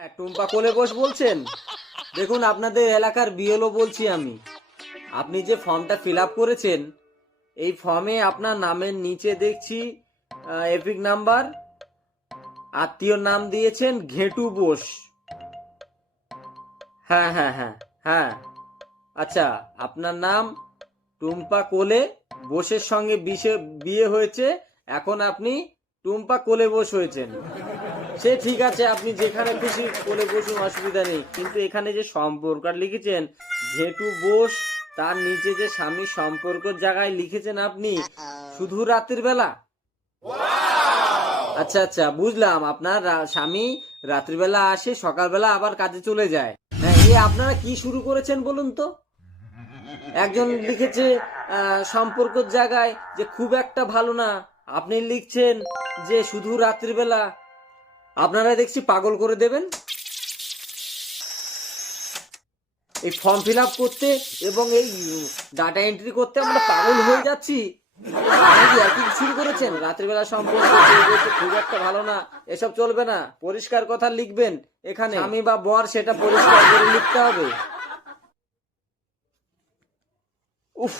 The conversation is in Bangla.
হ্যাঁ, টুম্পা কোলে বস বলছেন? দেখুন, আপনাদের এলাকার বিএলও বলছি আমি। আপনি যে ফর্মটা ফিল আপ করেছেন, এই ফর্মে আপনার নামের নিচে দেখছি এপিক নাম্বার, আত্মীয়র নাম দিয়েছেন ঘেটু বোস। হ্যাঁ হ্যাঁ হ্যাঁ হ্যাঁ, আচ্ছা, আপনার নাম টুম্পা কোলে বোসের সঙ্গে বিয়ে হয়েছে। এখন আপনি টুম্পা কোলে বোস হয়েছেন। সে ঠিক আছে, আপনি যেখানে খুশি কোলে বসুন, অসুবিধা নেই। কিন্তু এখানে যে সম্পর্ক লিখেছেন ঘেটু বোস, তার নিচে যে স্বামী সম্পর্কের জায়গায় লিখেছেন আপনি শুধু রাতের বেলা। আচ্ছা আচ্ছা, বুঝলাম। আপনার স্বামী রাত্রিবেলা আসে, সকালবেলা আবার কাজে চলে যায়। হ্যাঁ, এ আপনারা কি শুরু করেছেন বলুন তো? একজন লিখেছে সম্পর্কের জায়গায় যে খুব একটা ভালো না, আপনি লিখছেন যে শুধু রাত্রিবেলা। আপনারা দেখছি পাগল করে দেবেন। এই ফর্ম ফিল আপ করতে এবং এই ডাটা এন্ট্রি করতে আমরা পাগল হয়ে যাচ্ছি। আর কি শুরু করেছেন? রাত্রিবেলা সম্পর্ক খুব একটা ভালো না, এসব চলবে না। পরিষ্কার কথা লিখবেন এখানে, আমি বা বর সেটা পরিষ্কার করে লিখতে হবে। উফ।